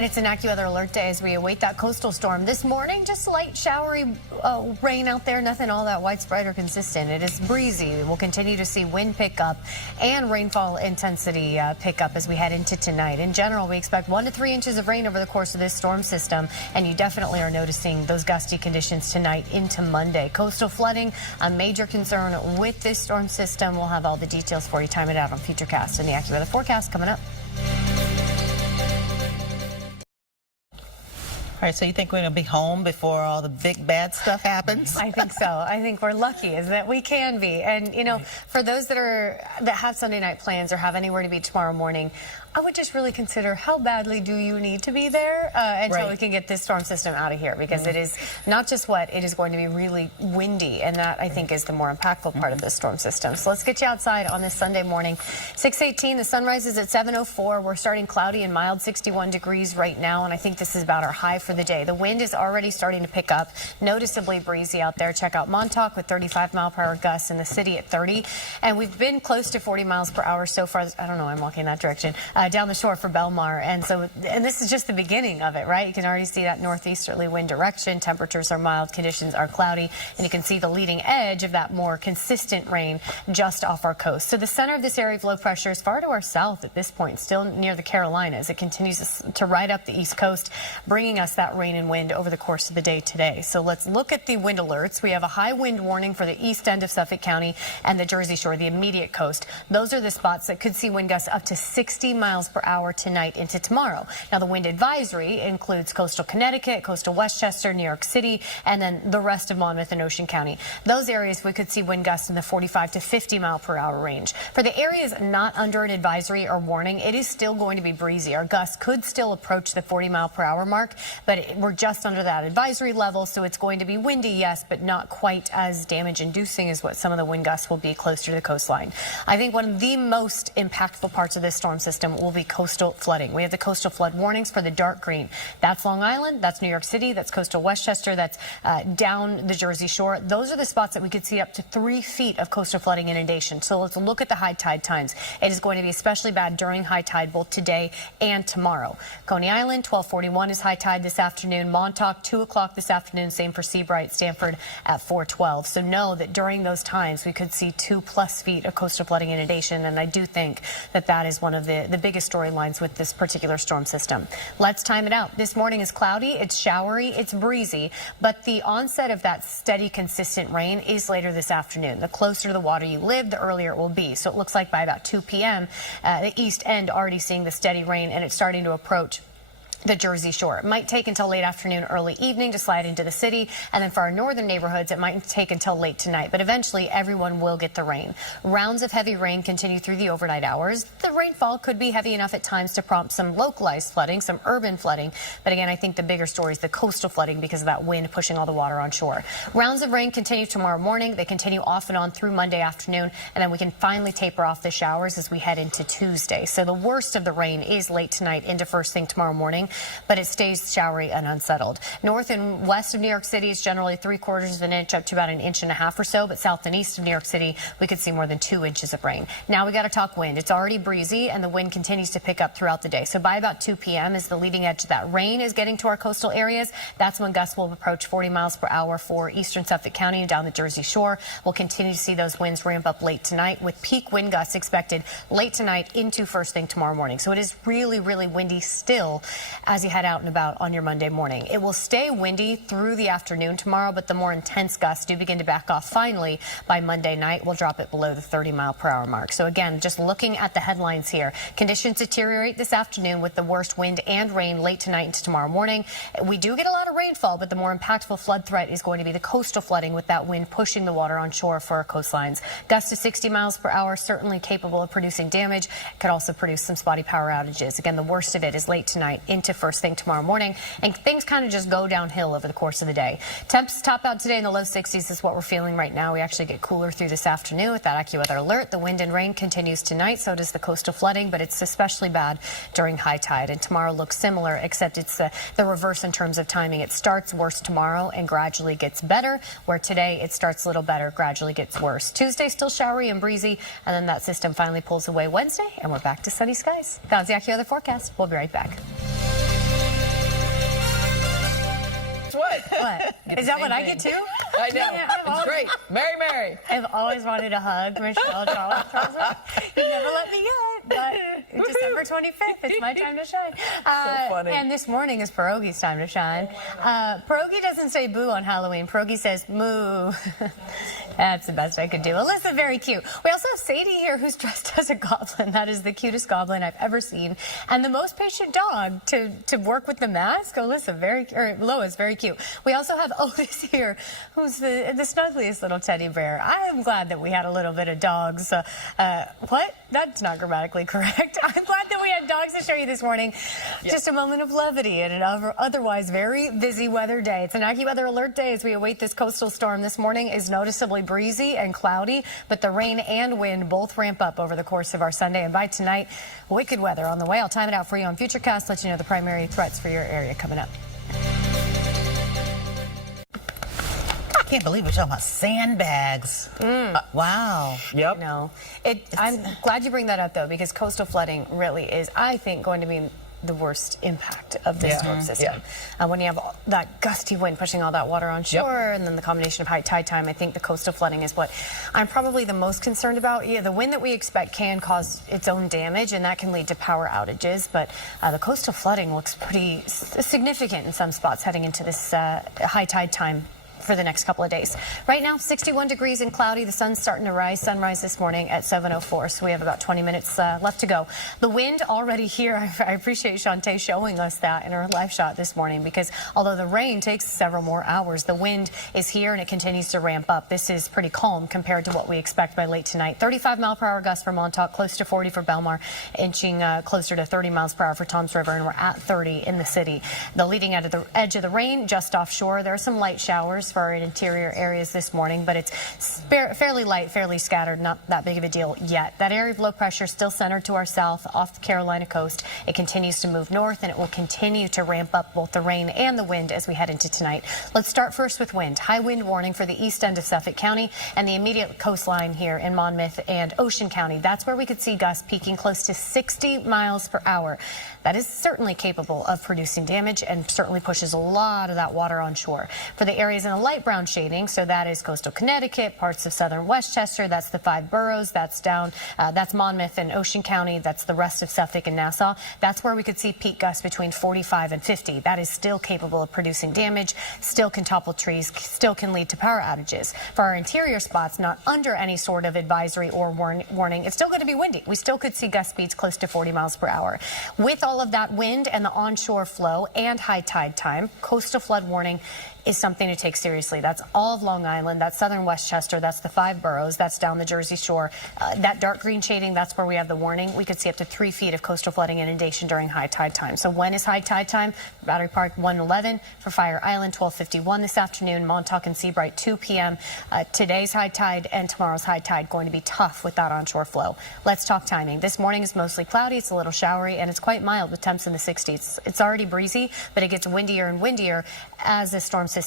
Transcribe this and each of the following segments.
It's an AccuWeather alert day as we await that coastal storm. This morning, just light showery rain out there, nothing all that widespread or consistent. It is breezy. We'll continue to see wind pick up and rainfall intensity pick up as we head into tonight. In general, we expect 1 to 3 inches of rain over the course of this storm system, and you definitely are noticing those gusty conditions tonight into Monday. Coastal flooding, a major concern with this storm system. We'll have all the details for you. Time it out on Futurecast and the AccuWeather forecast coming up. All right, so you think we're going to be home before all the big bad stuff happens? I think so. I think we're lucky is that we can be. And, you know, for those that have Sunday night plans or have anywhere to be tomorrow morning, I would just really consider how badly do you need to be there until we can get this storm system out of here, because it is not just wet, it is going to be really windy, and that I think is the more impactful part of this storm system. So let's get you outside on this Sunday morning. 6:18, the sun rises at 7:04. We're starting cloudy and mild, 61 degrees right now, and I think this is about our high for the day. The wind is already starting to pick up, noticeably breezy out there. Check out Montauk with 35-mile-per-hour gusts, in the city at 30, and we've been close to 40 miles per hour so far. I don't know, I'm walking that direction. Down the shore for Belmar, and this is just the beginning of it, right? You can already see that northeasterly wind direction. Temperatures are mild, conditions are cloudy, and you can see the leading edge of that more consistent rain just off our coast. So the center of this area of low pressure is far to our south at this point, still near the Carolinas. It continues to ride up the east coast, bringing us that rain and wind over the course of the day today. So let's look at the wind alerts. We have a high wind warning for the east end of Suffolk County and the Jersey Shore, the immediate coast. Those are the spots that could see wind gusts up to 60 miles per hour tonight into tomorrow. Now, the wind advisory includes coastal Connecticut, coastal Westchester, New York City, and then the rest of Monmouth and Ocean County. Those areas we could see wind gusts in the 45 to 50 mile per hour range. For the areas not under an advisory or warning, it is still going to be breezy. Our gusts could still approach the 40 mile per hour mark, but we're just under that advisory level, so it's going to be windy, yes, but not quite as damage inducing as what some of the wind gusts will be closer to the coastline. I think one of the most impactful parts of this storm system will be coastal flooding. We have the coastal flood warnings for the dark green. That's Long Island, that's New York City, that's coastal Westchester, that's down the Jersey Shore. Those are the spots that we could see up to 3 feet of coastal flooding inundation. So let's look at the high tide times. It is going to be especially bad during high tide both today and tomorrow. Coney Island, 12:41 is high tide this afternoon. Montauk, 2 o'clock this afternoon. Same for Seabright, Stanford at 4:12. So know that during those times we could see 2+ feet of coastal flooding inundation, and I do think that that is one of the biggest storylines with this particular storm system. Let's time it out. This morning is cloudy, it's showery, it's breezy, but the onset of that steady, consistent rain is later this afternoon. The closer to the water you live, the earlier it will be. So it looks like by about 2 p.m., the east end already seeing the steady rain, and it's starting to approach the Jersey Shore. It might take until late afternoon, early evening to slide into the city, and then for our northern neighborhoods, it might take until late tonight, but eventually everyone will get the rain. Rounds of heavy rain continue through the overnight hours. The rainfall could be heavy enough at times to prompt some localized flooding, some urban flooding, but again, I think the bigger story is the coastal flooding because of that wind pushing all the water on shore. Rounds of rain continue tomorrow morning. They continue off and on through Monday afternoon, and then we can finally taper off the showers as we head into Tuesday. So the worst of the rain is late tonight into first thing tomorrow morning, but it stays showery and unsettled. North and west of New York City is generally 3/4 of an inch up to about 1.5 inches or so, but south and east of New York City, we could see more than 2 inches of rain. Now we got to talk wind. It's already breezy, and the wind continues to pick up throughout the day. So by about 2 p.m., as the leading edge of that rain is getting to our coastal areas, that's when gusts will approach 40 miles per hour for eastern Suffolk County and down the Jersey Shore. We'll continue to see those winds ramp up late tonight, with peak wind gusts expected late tonight into first thing tomorrow morning. So it is really, really windy still as you head out and about on your Monday morning. It will stay windy through the afternoon tomorrow, but the more intense gusts do begin to back off finally by Monday night. We'll drop it below the 30 mile per hour mark. So again, just looking at the headlines here, conditions deteriorate this afternoon with the worst wind and rain late tonight into tomorrow morning. We do get a lot of rainfall, but the more impactful flood threat is going to be the coastal flooding with that wind pushing the water on shore for our coastlines. Gusts to 60 miles per hour, certainly capable of producing damage. It could also produce some spotty power outages. Again, the worst of it is late tonight into first thing tomorrow morning, and things kind of just go downhill over the course of the day. Temps top out today in the low 60s is what we're feeling right now. We actually get cooler through this afternoon with that AccuWeather alert. The wind and rain continues tonight, so does the coastal flooding, but it's especially bad during high tide. And tomorrow looks similar, except it's the reverse in terms of timing. It starts worse tomorrow and gradually gets better, where today it starts a little better, gradually gets worse. Tuesday still showery and breezy, and then that system finally pulls away Wednesday, and we're back to sunny skies. That was the AccuWeather forecast. We'll be right back. right. What? Is that what I get too? I know. Yeah, It's great. Mary. I've always wanted to hug Michelle Charles. You never let me get, but December 25th, it's my time to shine. So funny. And this morning is Pierogi's time to shine. Pierogi doesn't say boo on Halloween. Pierogi says moo. That's the best I could do. Alyssa, very cute. We also have Sadie here, who's dressed as a goblin. That is the cutest goblin I've ever seen, and the most patient dog to work with the mask. Alyssa, Lois, very cute. We also have Otis here, who's the snuggliest little teddy bear. I am glad that we had a little bit of dogs. What? That's not grammatically correct. I'm glad that we had dogs to show you this morning. Yep. Just a moment of levity in an otherwise very busy weather day. It's an AccuWeather alert day as we await this coastal storm. This morning is noticeably breezy and cloudy, but the rain and wind both ramp up over the course of our Sunday. And by tonight, wicked weather on the way. I'll time it out for you on Futurecast, let you know the primary threats for your area coming up. I can't believe we're talking about sandbags. Wow. Yep. No, I'm glad you bring that up, though, because coastal flooding really is, I think, going to be the worst impact of this storm system. When you have that gusty wind pushing all that water on shore, and then the combination of high tide time, I think the coastal flooding is what I'm probably the most concerned about. Yeah, the wind that we expect can cause its own damage, and that can lead to power outages, but the coastal flooding looks pretty significant in some spots heading into this high tide time for the next couple of days. Right now, 61 degrees and cloudy. The sun's starting to rise. Sunrise this morning at 7:04, so we have about 20 minutes left to go. The wind already here. I appreciate Shantae showing us that in her live shot this morning, because although the rain takes several more hours, the wind is here and it continues to ramp up. This is pretty calm compared to what we expect by late tonight. 35-mile-per-hour gusts for Montauk, close to 40 for Belmar, inching closer to 30 miles per hour for Toms River, and we're at 30 in the city. The leading edge of the rain just offshore. There are some light showers for our interior areas this morning, but it's fairly light, fairly scattered, not that big of a deal yet. That area of low pressure still centered to our south off the Carolina coast. It continues to move north, and it will continue to ramp up both the rain and the wind as we head into tonight. Let's start first with wind. High wind warning for the east end of Suffolk County and the immediate coastline here in Monmouth and Ocean County. That's where we could see gusts peaking close to 60 miles per hour. That is certainly capable of producing damage and certainly pushes a lot of that water on shore. For the areas in a light brown shading, so that is coastal Connecticut, parts of southern Westchester, that's the 5 boroughs, that's Monmouth and Ocean County, that's the rest of Suffolk and Nassau. That's where we could see peak gusts between 45 and 50. That is still capable of producing damage, still can topple trees, still can lead to power outages. For our interior spots, not under any sort of advisory or warning, it's still going to be windy. We still could see gust speeds close to 40 miles per hour. With all of that wind and the onshore flow and high tide time, coastal flood warning is something to take seriously. That's all of Long Island, that's southern Westchester, that's the 5 boroughs, that's down the Jersey Shore. That dark green shading, that's where we have the warning. We could see up to 3 feet of coastal flooding inundation during high tide time. So when is high tide time? Battery Park 1:11, for Fire Island 12:51 this afternoon, Montauk and Seabright 2 p.m. Today's high tide and tomorrow's high tide going to be tough with that onshore flow. Let's talk timing. This morning is mostly cloudy, it's a little showery, and it's quite mild with temps in the 60s. It's already breezy, but it gets windier and windier as the storm system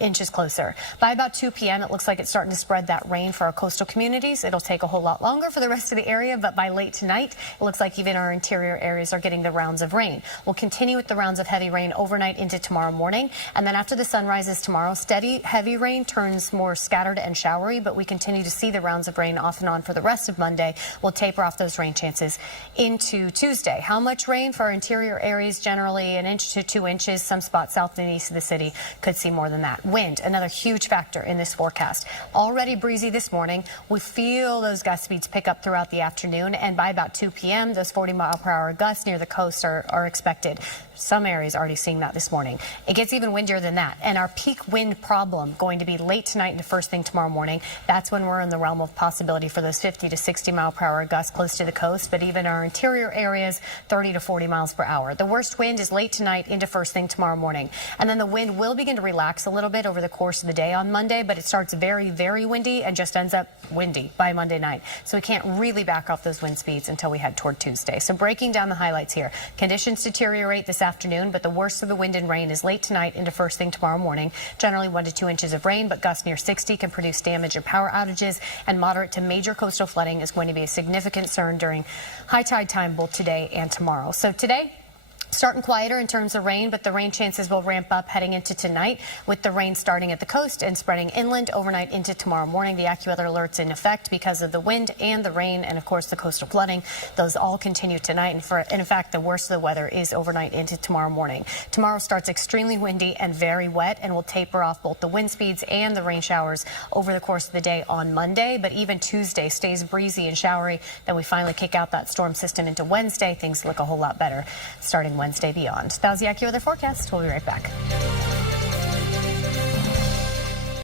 inches closer. By about 2 p.m., it looks like it's starting to spread that rain for our coastal communities. It'll take a whole lot longer for the rest of the area, but by late tonight, it looks like even our interior areas are getting the rounds of rain. We'll continue with the rounds of heavy rain overnight into tomorrow morning, and then after the sun rises tomorrow, steady heavy rain turns more scattered and showery, but we continue to see the rounds of rain off and on for the rest of Monday. We'll taper off those rain chances into Tuesday. How much rain for our interior areas? Generally 1 inch to 2 inches. Some spots south and east of the city could see more than that. Wind, another huge factor in this forecast. Already breezy this morning. We feel those gust speeds pick up throughout the afternoon, and by about 2 p.m., those 40-mile-per-hour gusts near the coast are expected. Some areas already seeing that this morning. It gets even windier than that, and our peak wind problem going to be late tonight and the first thing tomorrow morning. That's when we're in the realm of possibility for those 50 to 60-mile-per-hour gusts close to the coast, but even our interior areas, 30 to 40 miles per hour. The worst wind is late tonight into first thing tomorrow morning, and then the wind will begin to relax a little bit over the course of the day on Monday, but it starts very, very windy and just ends up windy by Monday night. So we can't really back off those wind speeds until we head toward Tuesday. So breaking down the highlights here. Conditions deteriorate this afternoon, but the worst of the wind and rain is late tonight into first thing tomorrow morning. Generally 1 to 2 inches of rain, but gusts near 60 can produce damage and power outages, and moderate to major coastal flooding is going to be a significant concern during high tide time both today and tomorrow. So today, Starting quieter in terms of rain, but the rain chances will ramp up heading into tonight, with the rain starting at the coast and spreading inland overnight into tomorrow morning. The AccuWeather alerts in effect because of the wind and the rain and, of course, the coastal flooding. Those all continue tonight. And in fact, the worst of the weather is overnight into tomorrow morning. Tomorrow starts extremely windy and very wet and will taper off both the wind speeds and the rain showers over the course of the day on Monday. But even Tuesday stays breezy and showery. Then we finally kick out that storm system into Wednesday. Things look a whole lot better starting Wednesday beyond. That was the AccuWeather forecast. We'll be right back.